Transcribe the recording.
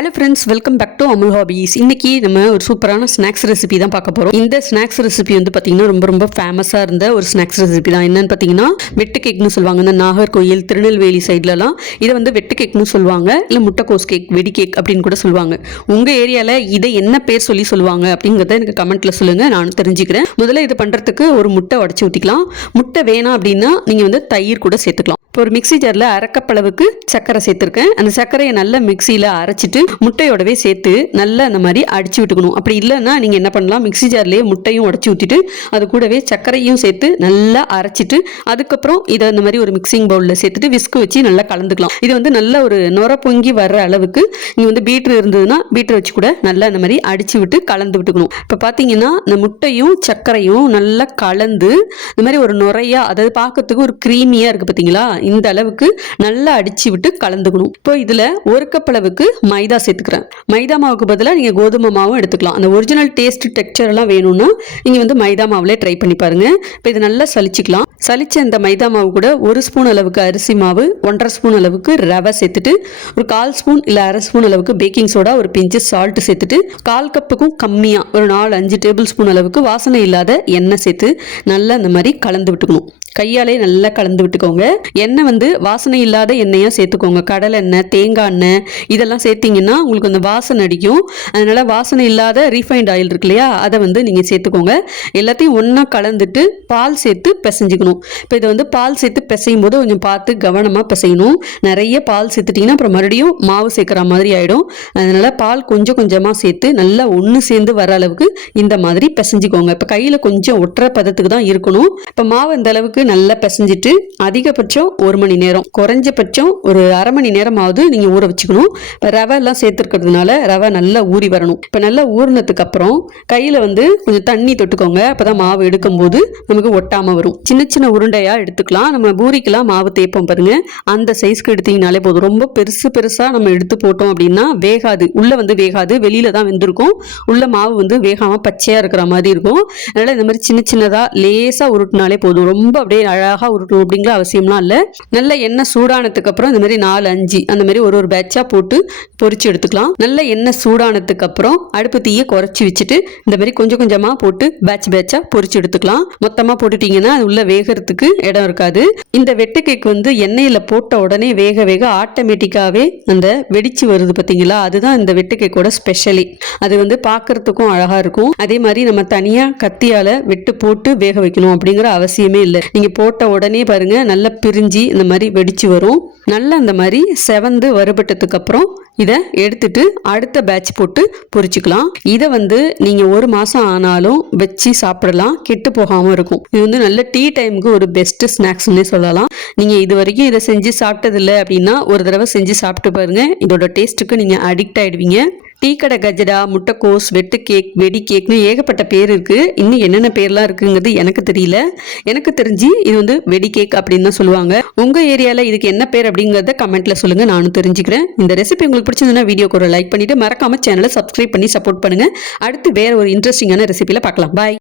Hello friends, welcome back to Amul hobbies. இன்னைக்கு நம்ம ஒரு சூப்பரான ஸ்நாக்ஸ் ரெசிபி தான் பார்க்க போகிறோம். இந்த ஸ்நாக்ஸ் ரெசிபி வந்து பார்த்தீங்கன்னா ரொம்ப ஃபேமஸாக இருந்த ஒரு ஸ்நாக்ஸ் ரெசிபி தான். என்னன்னு பார்த்தீங்கன்னா வெட்டு கேக்னு சொல்லுவாங்க. இந்த நாகர்கோயில், திருநெல்வேலி சைட்லலாம் இதை வந்து வெட்டு கேக்னு சொல்லுவாங்க, இல்லை முட்டைக்கோஸ் கேக், வெடி கேக் அப்படின்னு கூட சொல்லுவாங்க. உங்கள் ஏரியாவில் இதை என்ன பேர் சொல்லுவாங்க அப்படிங்கிறத எனக்கு கமெண்ட்டில் சொல்லுங்கள், நானும் தெரிஞ்சுக்கிறேன். முதல்ல இது பண்ணுறதுக்கு ஒரு முட்டை உடச்சி ஊற்றிக்கலாம். முட்டை வேணாம் அப்படின்னா நீங்கள் வந்து தயிர் கூட சேர்த்துக்கலாம். இப்போ ஒரு மிக்சி ஜாரில் அரைக்கப்பளவுக்கு சர்க்கரை சேர்த்துருக்கேன். அந்த சர்க்கரையை நல்லா மிக்சியில் அரைச்சிட்டு முட்டையோடவே சேர்த்து நல்லா அந்த மாதிரி அடிச்சு விட்டுக்கணும். அப்படி இல்லைன்னா நீங்கள் என்ன பண்ணலாம், மிக்சி ஜார்லேயே முட்டையும் உடச்சி ஊற்றிட்டு அது கூடவே சர்க்கரையும் சேர்த்து நல்லா அரைச்சிட்டு அதுக்கப்புறம் இதை அந்த மாதிரி ஒரு மிக்சிங் பவுலில் சேர்த்துட்டு விஸ்கு வச்சு நல்லா கலந்துக்கலாம். இது வந்து நல்ல ஒரு நுர பொங்கி வர்ற அளவுக்கு நீங்கள் வந்து பீட்ரு இருந்ததுன்னா பீட்ரு வச்சு கூட நல்லா அந்த மாதிரி அடிச்சு விட்டு கலந்து விட்டுக்கணும். இப்போ பார்த்தீங்கன்னா இந்த முட்டையும் சர்க்கரையும் நல்லா கலந்து இந்த மாதிரி ஒரு நுரையா, அதாவது பார்க்கறதுக்கு ஒரு க்ரீமியாக இருக்குது பார்த்தீங்களா, இந்த அளவுக்கு நல்லா அடிச்சு விட்டு கலந்துக்கணும். இப்போ இதில் ஒரு கப் அளவுக்கு மைதா சேர்த்துக்கிறேன். மைதா மாவுக்கு பதிலாக நீங்கள் கோதுமை மாவும் எடுத்துக்கலாம். அந்த ஒரிஜினல் டேஸ்ட் டெக்ஸ்சர் எல்லாம் வேணும்னா நீங்கள் வந்து மைதா மாவுலே ட்ரை பண்ணி பாருங்க. இப்போ இது நல்லா சலிச்சுக்கலாம். சலிச்ச இந்த மைதா மாவு கூட 1 ஸ்பூன் அளவுக்கு அரிசி மாவு, 1.5 ஸ்பூன் அளவுக்கு ரவை சேர்த்துட்டு ஒரு 1/4 ஸ்பூன் இல்லை 1/2 ஸ்பூன் அளவுக்கு பேக்கிங் சோடா, ஒரு பிஞ்சு சால்ட் சேர்த்துட்டு 1/4 கப்புக்கும் கம்மியாக ஒரு 4-5 டேபிள் ஸ்பூன் அளவுக்கு வாசனை இல்லாத எண்ணெய் சேர்த்து நல்லா இந்த மாதிரி கலந்து விட்டுக்கணும். கையாலே நல்லா கலந்து விட்டுக்கோங்க. எண்ணெய் வந்து வாசனை இல்லாத எண்ணெயாக சேர்த்துக்கோங்க. கடலை எண்ணெய், தேங்காய் எண்ணெய் இதெல்லாம் சேர்த்திங்கன்னா உங்களுக்கு அந்த வாசனை அடிக்கும். அதனால் வாசனை இல்லாத ரீஃபைண்ட் ஆயில் இருக்கு இல்லையா, அதை வந்து நீங்கள் சேர்த்துக்கோங்க. எல்லாத்தையும் ஒன்றா கலந்துட்டு பால் சேர்த்து பிசைஞ்சிக்கணும். இப்போ இதை வந்து பால் சேர்த்து பிசையும் போது கொஞ்சம் பார்த்து கவனமாக பிசையணும். நிறைய பால் சேர்த்துட்டிங்கன்னா அப்புறம் மறுபடியும் மாவு சேர்க்குற மாதிரி ஆகிடும். அதனால் பால் கொஞ்சம் கொஞ்சமாக சேர்த்து நல்லா ஒன்று சேர்ந்து வர அளவுக்கு இந்த மாதிரி பிசைஞ்சிக்கோங்க. இப்போ கையில் கொஞ்சம் ஒற்றை பதத்துக்கு தான் இருக்கணும். இப்போ மாவு இந்த அளவுக்கு நல்லா பிசைஞ்சிட்டு அதிகபட்சம் 1 மணி நேரம், குறைஞ்சபட்சம் ஒரு அரை மணி நேரமாவது நீங்கள் ஊற வச்சுக்கணும். இப்போ ரவை எல்லாம் சேர்த்துருக்கிறதுனால ரவை நல்லா ஊறி வரணும். இப்போ நல்லா ஊறினதுக்கு அப்புறம் கையில் வந்து கொஞ்சம் தண்ணி தொட்டுக்கோங்க. அப்போதான் மாவு எடுக்கும்போது நமக்கு ஒட்டாமல் வரும். சின்ன சின்ன உருண்டையாக எடுத்துக்கலாம். நம்ம பூரிக்கெல்லாம் மாவு தேய்ப்போம் பாருங்க, அந்த சைஸ்க்கு எடுத்தீங்கனாலே போதும். ரொம்ப பெருசாக நம்ம எடுத்து போட்டோம் அப்படின்னா வேகாது, உள்ள வந்து வேகாது, வெளியில தான் வெந்திருக்கும். உள்ள மாவு வந்து வேகாமல் பச்சையாக இருக்கிற மாதிரி இருக்கும். அதனால் இந்த மாதிரி சின்ன சின்னதாக லேசாக உருட்டினாலே போதும். ரொம்ப அப்படியே அழகாக உருட்டணும் அப்படிங்கிற அவசியம்லாம் இல்லை. நல்ல எண்ணெய் சூடானதுக்கு அப்புறம் இந்த மாதிரி 4-5 அந்த மாதிரி ஒரு பேட்சா போட்டு பொரிச்சு எடுத்துக்கலாம். நல்ல எண்ணெய் சூடானதுக்கு அப்புறம் அடுப்பு தீயை குறைச்சி வச்சுட்டு இந்த மாதிரி கொஞ்சம் கொஞ்சமாக போட்டு பேட்சா பொரிச்சு எடுத்துக்கலாம். மொத்தமாக போட்டுட்டீங்கன்னா அது உள்ள வேகிறதுக்கு இடம் இருக்காது. இந்த வெட்டு கேக் வந்து எண்ணெயில் போட்ட உடனே வேக ஆட்டோமேட்டிக்காகவே அந்த வெடிச்சு வருது பார்த்தீங்களா, அதுதான் இந்த வெட்டு கேக்கோட ஸ்பெஷலி. அது வந்து பார்க்கறதுக்கும் அழகாக இருக்கும். அதே மாதிரி நம்ம தனியாக கத்தியால் வெட்டு போட்டு வேக வைக்கணும் அப்படிங்கிற அவசியமே இல்லை. நீங்க போட்ட உடனே பாருங்க நல்லா பிரிஞ்சு இந்த மாதிரி வெடிச்சு வரும். நல்லா அந்த மாதிரி செவந்து வறுபட்டதுக்கு அப்புறம் இதை எடுத்துட்டு அடுத்த பேட்ச் போட்டு பொரிச்சுக்கலாம். இதை வந்து நீங்க 1 மாசம் ஆனாலும் வச்சு சாப்பிடலாம், கெட்டு போகாம இருக்கும். இது வந்து நல்ல டீ டைமுக்கு ஒரு பெஸ்ட் ஸ்நாக்ஸ்னே சொல்லலாம். நீங்க இது வரைக்கும் இதை செஞ்சு சாப்பிட்டதில்லை அப்படின்னா ஒரு தடவை செஞ்சு சாப்பிட்டு பாருங்க. இதோட டேஸ்ட்டுக்கு நீங்க அடிக்ட் ஆயிடுவீங்க. டீ கடை கஜடா, முட்டைக்கோஸ், வெட்டு கேக், வெடி கேக்னு ஏகப்பட்ட பேர் இருக்குது. இன்னும் என்னென்ன பேர்லாம் இருக்குங்கிறது எனக்கு தெரியல. எனக்கு தெரிஞ்சு இது வந்து வெடி கேக் அப்படின்னு தான் சொல்லுவாங்க. உங்கள் ஏரியாவில் இதுக்கு என்ன பேர் அப்படிங்கிறத கமெண்ட்டில் சொல்லுங்கள், நானும் தெரிஞ்சுக்கிறேன். இந்த ரெசிபி உங்களுக்கு பிடிச்சிருந்ததுன்னா வீடியோக்கு ஒரு லைக் பண்ணிவிட்டு மறக்காமல் சேனலை சப்ஸ்கிரைப் பண்ணி சப்போர்ட் பண்ணுங்கள். அடுத்து வேறு ஒரு இன்ட்ரெஸ்டிங்கான ரெசிபியில் பார்க்கலாம். பாய்.